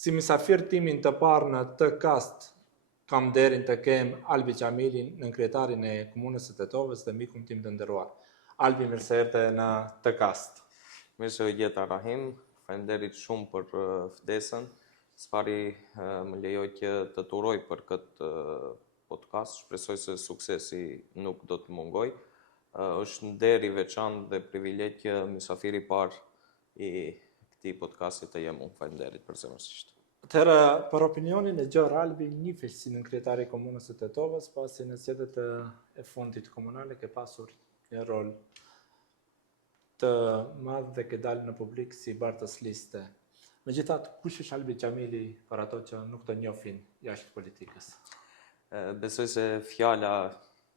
Si misafir timin të parë në të kast, kam derin të kem Albi Qamilin, në kryetarin e komunës së Tetovës dhe mikun tim të nderuar. Albi, mirë se erdhe në të kast. Mirë se u gjeta Rahim, faleminderit shumë për ftesën. Spari më lejoj që të turoj për këtë podcast, shpresoj se suksesi nuk do të mungoj. Është nder i veçantë dhe privilegj që mysafiri i parë i këtij podcasti të jem unë. Faleminderit përsërisht. Atëherë, për opinionin e gjor Albi, njihesh si në kryetari i komunës së Tetovës, pasi në zgjedhjet e fundit komunale ke pasur një rol të madh dhe ke dalë në publik si bartës liste. Megjithatë, kush është Albi Qamili për ato që nuk të njohin jashtë politikës? Besoj se fjala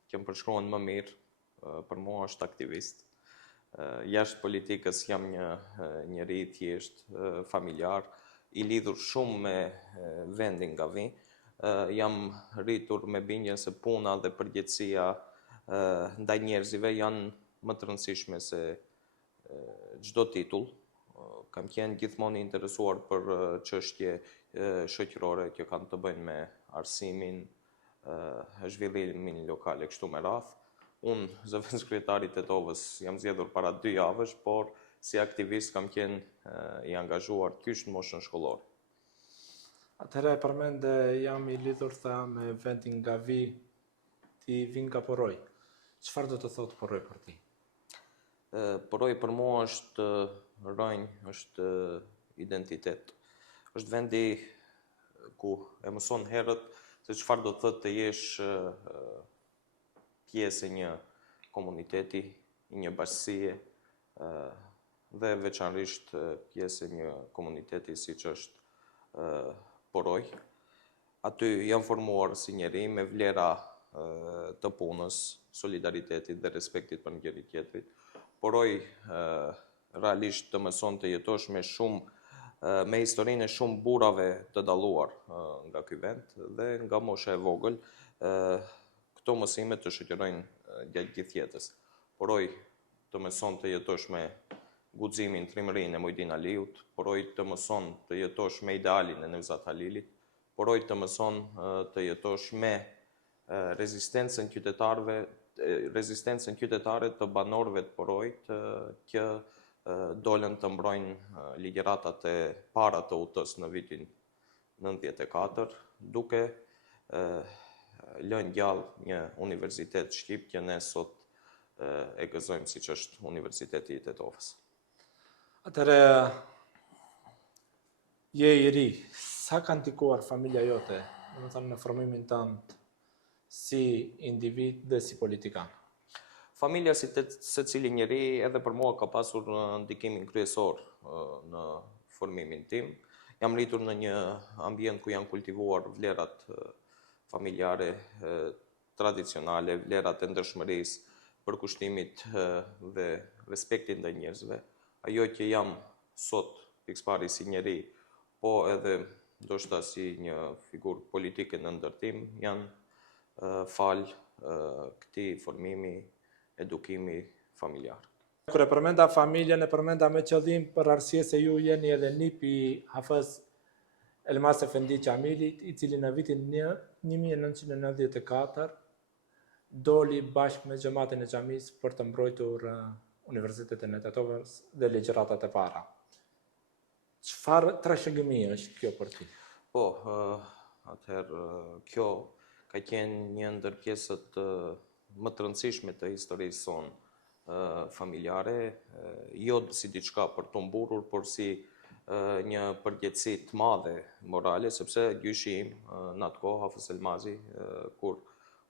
që më përshkruan më mirë për mua është aktivist. Jashtë politikës jam një njeri i thjesht, familjar, i lidhur shumë me vendin nga vi. Jam rritur me bindjen se puna dhe përgjegjësia ndaj njerëzive janë më të rëndësishme se çdo titull. Kam qenë gjithmonë i interesuar për çështje shoqërore që kanë të bëjnë me arsimin, zhvillimin lokal e kështu me radhë. Unë, zëvendës kryetari i Tetovës, jam zgjedhur para 2 javësh, por si aktivist kam qenë i angazhuar kyç në moshën shkollore. Atëherë përmende jam i lidhur me vendin nga vi, ti vin nga Poroj. Çfarë do të thotë Poroj për ti? Poroj për mua është rrënjë, është identitet. Është vendi ku e mëson herët se çfarë do të thotë të jesh pjesë e një komuniteti, një bashkësie dhe veçanërisht pjesë e një komuniteti siç është Poroj. Aty jam formuar si njeri me vlera të punës, solidaritetit dhe respektit për njëri tjetrit. Poroj realisht të mëson të jetosh me historinë e shumë burrave të dalluar nga ky vend dhe nga mosha e vogël. Këto mësime të shoqërojnë gjatë gjithë jetës. Poroj të mëson të jetosh me guximin, trimërinë e Mujdin Aliut, poroj të mëson të jetosh me idealin e Nevzat Halilit, poroj të mëson të jetosh me rezistencën qytetare të banorëve të Porojit që dolën të mbrojnë ligjëratat e para të UT-s në vitin 94, duke lënë gjallë një universitet shqip që ne sot e gëzojmë siç është Universiteti i Tetovës. Atëherë, je i ri, sa ka ndikuar familja jote, domethënë në formimin tënd si individ dhe si politikan? Familja si secili njeri edhe për mua ka pasur ndikimin kryesor në formimin tim. Jam rritur në një ambient ku janë kultivuar vlerat familjare tradicionale, vlerat e ndershmërisë, përkushtimit dhe respektit ndaj njerëzve. Ajo që jam sot pikëpari si njeri, po edhe ndoshta si një figurë politike në ndërtim, janë fal këtij formimi, edukimi familjar. Kur e përmenda familjen, e përmenda me qëllim për arsye se ju jeni edhe nip i Hafez Elmas Efendi Qamilit, i cili në vitin 1994 doli bashkë me xhamatin e xhamis për të mbrojtur Universitetin e Tetovës dhe ligjëratat e para. Çfarë trashëgimi është kjo për ti? Po, atëherë kjo ka qenë një ndër pjesët më të rëndësishme të historisë sonë familjare, jo si diçka për të mburur, por si një përgjegjësi të madhe morale, sepse gjyshi im në atë kohë, Hafez Elmazi, kur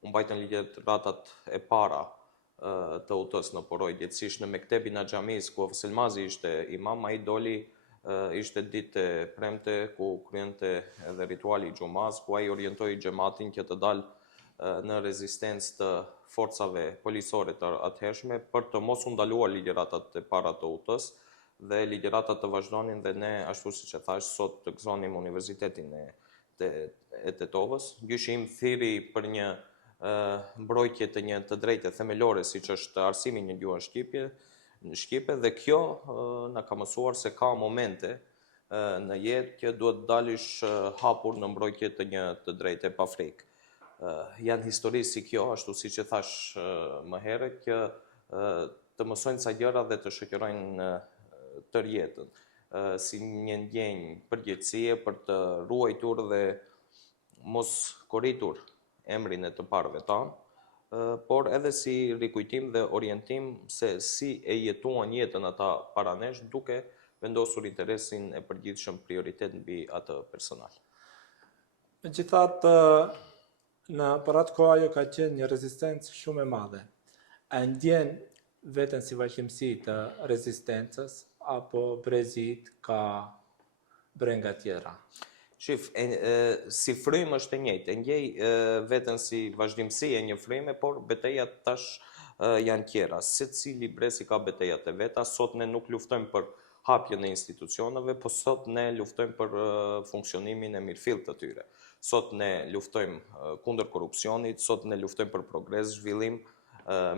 u mbajtën ligjëratat e para të UT-s në Poroj, gjithsesi në mektebin e xhamis ku Hafez Elmazi ishte imam, ai doli ishte ditë e premte ku kryente edhe rituali i xhumas, ku ai orientoi xhamatin që të dalë në rezistencë të forcave policore të atëhershme për të mos u ndaluar ligjëratat e para të UT-s dhe ligjëratat të vazhdonin dhe ne, ashtu siç e thash, sot të gëzonim Universitetin e Tetovës. Gjyshi im thiri për një mbrojtje të një të drejtë themelore siç është arsimi në gjuhën shqipe dhe kjo na ka mësuar se ka momente në jetë që duhet dalësh hapur në mbrojtje të një të drejtë pa frikë. Janë histori si kjo, ashtu si që thash më herët, që të mësojnë ca gjëra dhe të shoqërojnë tër jetën, si një ndjenjë përgjegjësie për të ruajtur dhe mos korritur emrin e të parëve tanë, por edhe si rikujtim dhe orientim se si e jetuan jetën ata para nesh, duke vendosur interesin e përgjithshëm prioritet mbi atë personal. Megjithatë, për atë kohë ajo ka qenë një rezistencë shumë e madhe. A ndjen veten si vazhdimsi të rezistencës apo brezit ka brenga tjera? Shif, si frymë është e njëjtë, e ndjej veten si vazhdimsi e një fryme, por betejat tash janë tjera. Secili brezi ka betejat e veta, sot ne nuk luftojmë për hapjen e institucioneve, po sot ne luftojmë për funksionimin e mirëfillt të tyre. Sot ne luftojmë kundër korrupsionit, sot ne luftojmë për progres, zhvillim,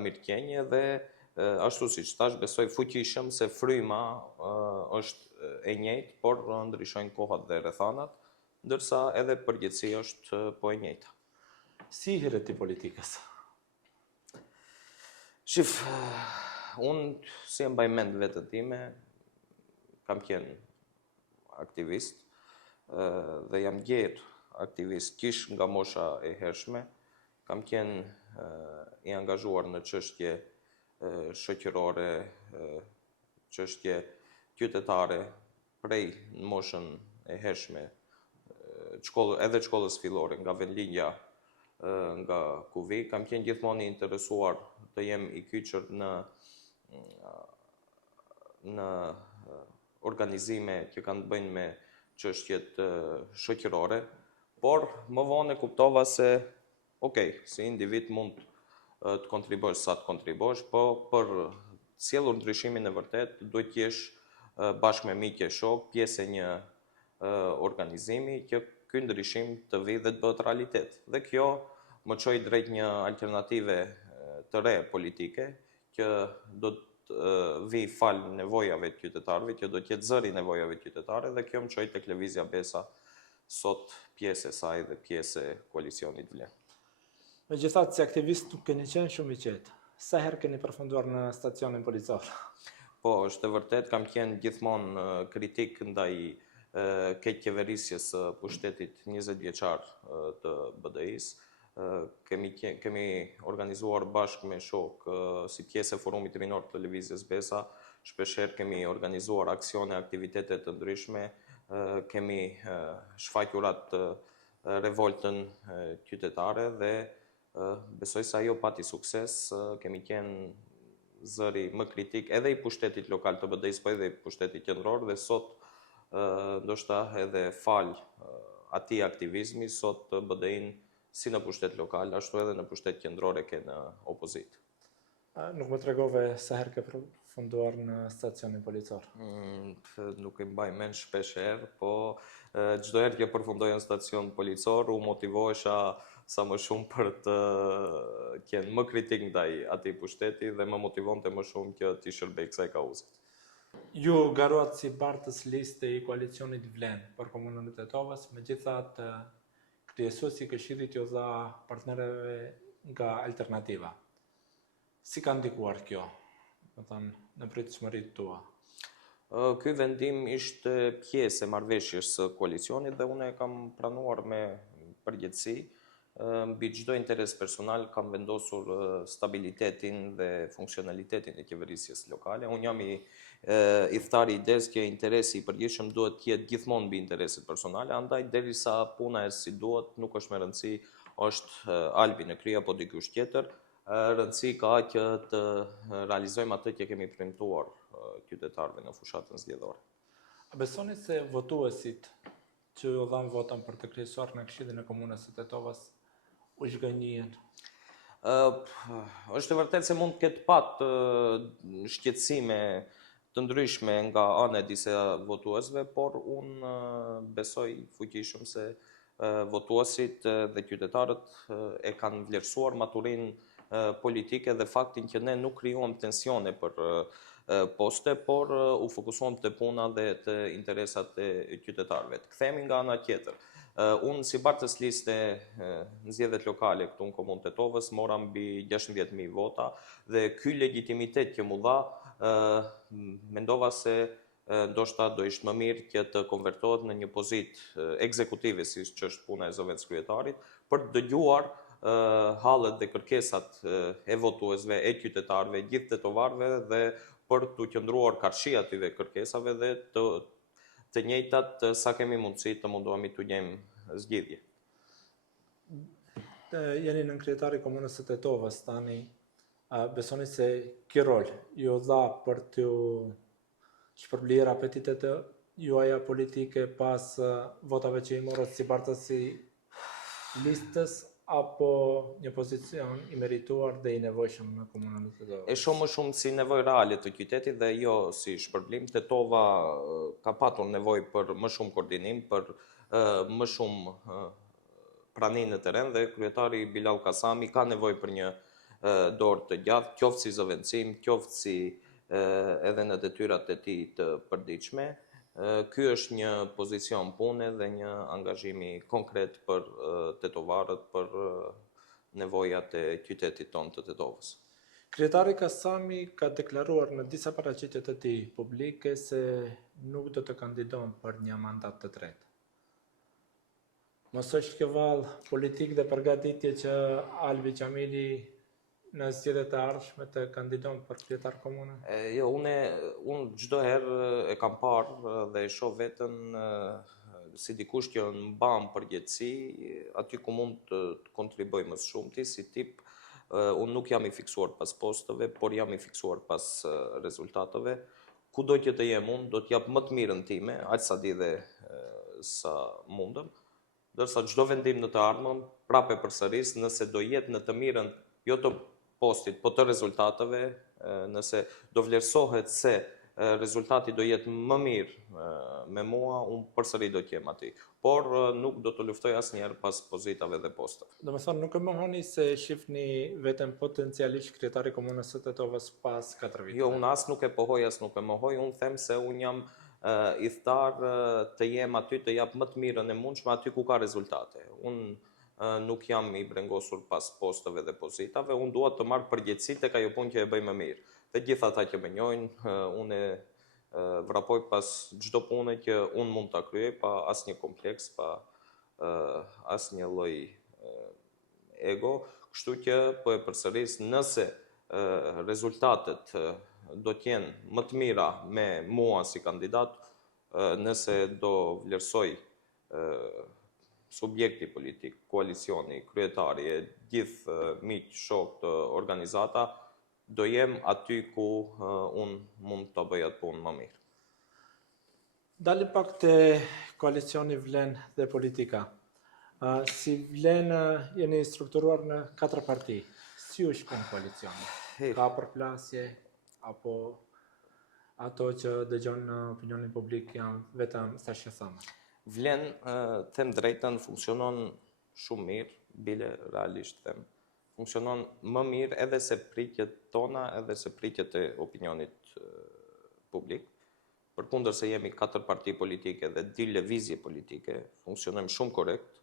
mirëqenie dhe ashtu siç thash, besoj fuqishëm se fryma është e njëjtë, por ndryshojnë kohat dhe rrethanat, ndërsa edhe përgjithësia është po e njëjta. Si hiret i politikës? Shif, unë si e mbaj mend vetën time, kam qenë aktivist dhe jam gjetur aktivist kish nga mosha e hershme, kam qenë i angazhuar në çështje shoqërore, çështje qytetare prej në moshën e hershme, edhe shkollës fillore, nga vendlindja nga Kuvi, kam qenë gjithmonë i interesuar të jem i kyçur në organizime që kanë të bëjnë me çështjet shoqërore, por më vonë e kuptova se, si individ mund të kontribosh sa të kontribosh, po për sjellur ndryshimin e vërtet, duhet të jesh bashkë me miq e shok, pjesë e një organizimi që ky ndryshim të vijë dhe të bëhet realitet. Dhe kjo më çoi drejt një alternative të re politike, që do të vijë fal nevojave të qytetarëve, që do të jetë zëri nevojave të qytetarëve, dhe kjo më çoi tek Lëvizja Besa, sot pjesë e saj dhe pjesë e koalicionit Vlen. Megjithatë, si aktivist nuk keni qenë shumë i qetë. Sa herë keni përfunduar në stacionin policor? Po, është e vërtet, kam qenë gjithmonë kritik ndaj keq qeverisjes së pushtetit 20 vjeçar të BDI-s. Kemi organizuar bashkë me shok si pjesë e Forumit Rinor të Lëvizjes Besa, shpeshherë kemi organizuar aksione, aktivitete të ndryshme, kemi shfaqur atë revoltën qytetare dhe besoj se ajo pati sukses, kemi qenë zëri më kritik edhe i pushtetit lokal të BDI-s, po edhe i pushtetit qendror, dhe sot ndoshta edhe fal atij aktivizmi, sot BDI-n si në pushtet lokal, ashtu edhe në pushtet qendror e ke në opozit. Nuk më tregove sa herë ke përfunduar në stacionin policor? Nuk e mbaj mend shpesh herë, po çdo herë që përfundoja në stacion policor, u motivohesha sa më shumë për të qenë më kritik ndaj atij pushteti dhe më motivonte më shumë që t'i shërbej kësaj kauze. Ju garuat si bartës liste i koalicionit Vlen për komunën e Tetovës, megjithatë kryesuesi i Këshillit ju dha partnerëve nga Alternativa. Si ka ndikuar kjo, në pritshmëritë tua? Ky vendim ishte pjesë e marrëveshjes së koalicionit dhe unë e kam pranuar me përgjegjësi. Mbi çdo interes personal kam vendosur stabilitetin dhe funksionalitetin e qeverisjes lokale. Unë jam i thari idesë që interesi i përgjithshëm duhet të jetë gjithmonë mbi intereset personale, andaj derisa puna e si duhet, nuk është me rëndësi është Albi në krye apo dikush tjetër, rëndësi ka që të realizojmë atë që kemi premtuar qytetarëve në fushatën zgjedhore. A besoni se votuesit që u dhanë votën për të kryesuar në Këshillin e Komunës së Tetovës u zhgënjien? Është e vërtetë se mund të ketë pat shqetësime të ndryshme nga ana e disa votuesve, por unë besoj fuqishëm se votuesit dhe qytetarët e kanë vlerësuar maturinë politike dhe faktin që ne nuk krijuam tensione për poste, por u fokuson të puna dhe të interesat e qytetarëve. Të kthehemi nga ana tjetër. Unë si bartës liste nxjedhjet lokale këtu në komunën Tetovës mora mbi 16.000 vota dhe ky legitimitet që mu dha mendova se ndoshta do ishte më mirë që të konvertohet në një pozitë ekzekutive, siç është puna e zëvendës kryetarit, për të dëgjuar hallet dhe kërkesat e votuesve, e qytetarëve, gjithë tetovarëve dhe për të qëndruar karshi atyve kërkesave dhe të njëjtat sa kemi mundësi të mundohemi të gjejmë zgjidhje. Jeni në kryetari komunës së Tetovës tani, besoni se ky rol ju dha për të shpërblir apetitet juaja politike pas votave që i morët si bartësi listës, apo një pozicion i merituar dhe i nevojshëm në komunën e Tetovës? E shoh më shumë si nevojë reale të qytetit dhe jo si shpërblim. Tetova ka patur nevojë për më shumë koordinim, për më shumë praninë në terren dhe kryetari Bilal Kasami ka nevojë për një dorë të gjatë, qoftë si zëvendësim, qoftë si edhe në detyrat e tij të përditshme. Ky është një pozicion pune dhe një angazhimi konkret për tetovarët, për nevojat e qytetit tonë të Tetovës. Kryetari Kasami ka deklaruar në disa paraqitje të tij publike se nuk do të kandidon për një mandat të tretë. Mos është kjo vallë politik dhe përgatitje që Albi Qamili në zgjedhjet e ardhshme të kandidon për kryetar komune? Jo, unë çdo herë e kam parë dhe e shoh veten si dikush që mban përgjegjësi aty ku mund të kontribuoj më shumti si tip. Unë nuk jam i fiksuar pas posteve, por jam i fiksuar pas rezultateve. Kudo që të jem unë, do të jap më të mirën time, aq sa di dhe sa mundem. Ndërsa çdo vendim në të ardhmen, prapë përsëris, nëse do jetë në të mirën jo të postit, po të rezultateve, nëse do vlerësohet se rezultati do jetë më mirë me mua, unë përsëri do të jem aty. Por nuk do të luftoj asnjëherë pas pozitave dhe postave. Domethënë nuk e mohoni se shihni veten potencialisht kryetari komunës së Tetovës pas 4 viteve? Jo, unë as nuk e pohoj, as nuk e mohoj, unë them se unë jam i thtar të jem aty, të jap më të mirën e mundshme aty ku ka rezultate. Unë nuk jam i brengosur pas posteve dhe pozitave, unë dua të marr përgjegjësi tek ajo punë që e bëj më mirë. Dhe gjithë ata që më njohin, unë vrapoj pas çdo pune që unë mund ta kryej pa asnjë kompleks, pa asnjë lloj ego, kështu që po e përsëris, nëse rezultatet do të jenë më të mira me mua si kandidat, nëse do vlerësoj subjekti politik, koalicioni, kryetari e gjithë miq, shok të organizata, do jem aty ku unë mund të bëj atë punë më mirë. Dalim pak te koalicioni Vlen dhe politika. Si Vlen jeni strukturuar në 4 parti. Si u shkon koalicioni? Ka përplasje apo ato që dëgjon në opinionin publik janë vetëm thashëthama? Vlen, them drejtën, funksionon shumë mirë, bile realisht them. Funksionon më mirë edhe se pritjet tona, edhe se pritjet e opinionit publik. Përkundër se jemi 4 parti politike dhe di lëvizje politike, funksionojmë shumë korrekt,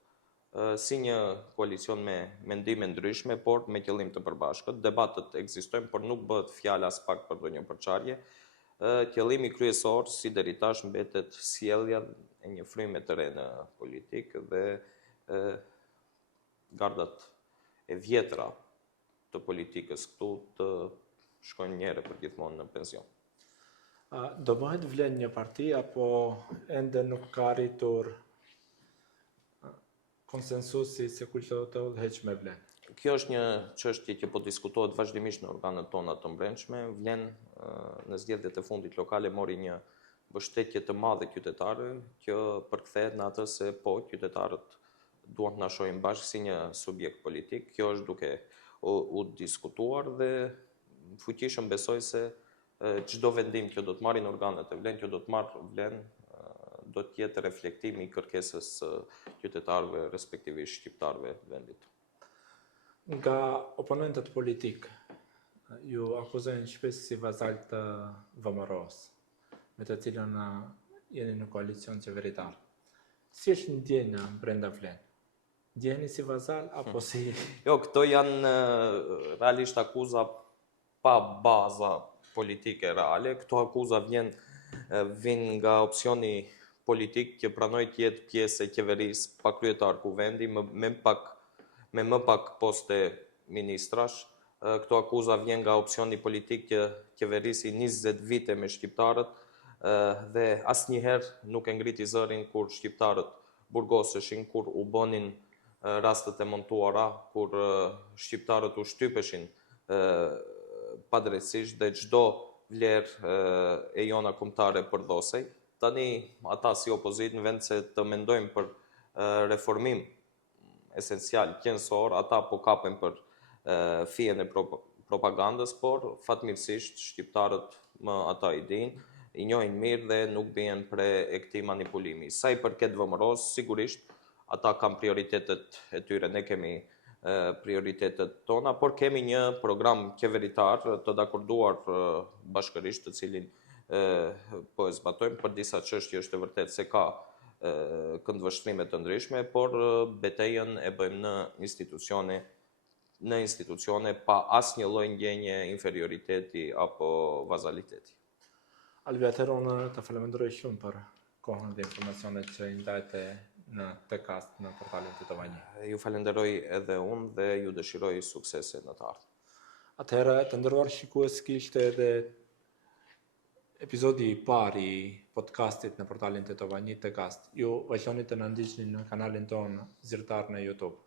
si një koalicion me mendime ndryshme, por me qëllim të përbashkët. Debatet ekzistojnë, por nuk bëhet fjalë as pak për ndonjë përçarje. Qëllimi kryesor, si deri tash, mbetet sjellja e një fryme të re në politikë dhe gardat e vjetra të politikës këtu të shkojnë njëherë për gjithmonë në pension. Do bëhet Vlen një parti apo ende nuk ka arritur konsensusi se kush do të udhëheq me Vlen? Kjo është një çështje që po diskutohet vazhdimisht në organet tona të brendshme. Vlen në zgjedhjet e fundit lokale mori një mbështetje të madhe qytetarëve që përkthehet në atë se po qytetarët duan të na shohin bashkë si një subjekt politik. Kjo është duke u diskutuar dhe fuqishëm besoj se çdo vendim që do të marrin organet e Vlen, që do të marrë Vlen, do të jetë reflektimi i kërkesës së qytetarëve, respektivisht shqiptarëve të vendit. Nga oponentët politik, ju akuzojnë shpesh si vazal të VMRO-s, me të cilën jeni në koalicion qeveritar. Si është ndjenja brenda Vlen? Ndjeni si vazal apo si... Jo, këto janë realisht akuza pa baza politike reale. Këto akuza vijnë nga opsioni politik që pranoi të jetë pjesë e qeverisë pa kryetar kuvendi me më pak poste ministrash. Këto akuza vjen nga opsioni politik që qeverisi 20 vite me shqiptarët dhe asnjëherë nuk e ngriti zërin kur shqiptarët burgoseshin, kur u bonin rastet e montuara, kur shqiptarët u shtypeshin padrejtësisht dhe çdo vlerë e jona kombëtare përdosej. Tani ata si opozit në vend se të mendojnë për reformim esencial qendror, ata po kapen për fijen e propagandës, por fatmirësisht shqiptarët më ata i dinë, i njohin mirë dhe nuk bien pre e këtij manipulimi. Sa i përket VMRO-s, sigurisht ata kanë prioritetet e tyre, ne kemi prioritetet tona, por kemi një program qeveritar të dakorduar bashkërisht, të cilin po e zbatojmë. Për disa çështje është e vërtet se ka këndvështrime të ndryshme, por betejën e bëjmë në institucione pa asnjë lloj ndjenje inferioriteti apo vazaliteti. Albi, atëherë unë të falenderoj shumë për kohën dhe informacionet që i ndajte në Tekast në portalin Tito Vajni. Ju falenderoj edhe unë dhe ju dëshiroj suksese në të ardhmen. Atëherë, të nderuar shikues, kishte edhe epizodi i parë i podcastit në portalin Tito Vajni Tekast. Ju vazhdoni të na ndiqni në kanalin tonë zyrtar në YouTube.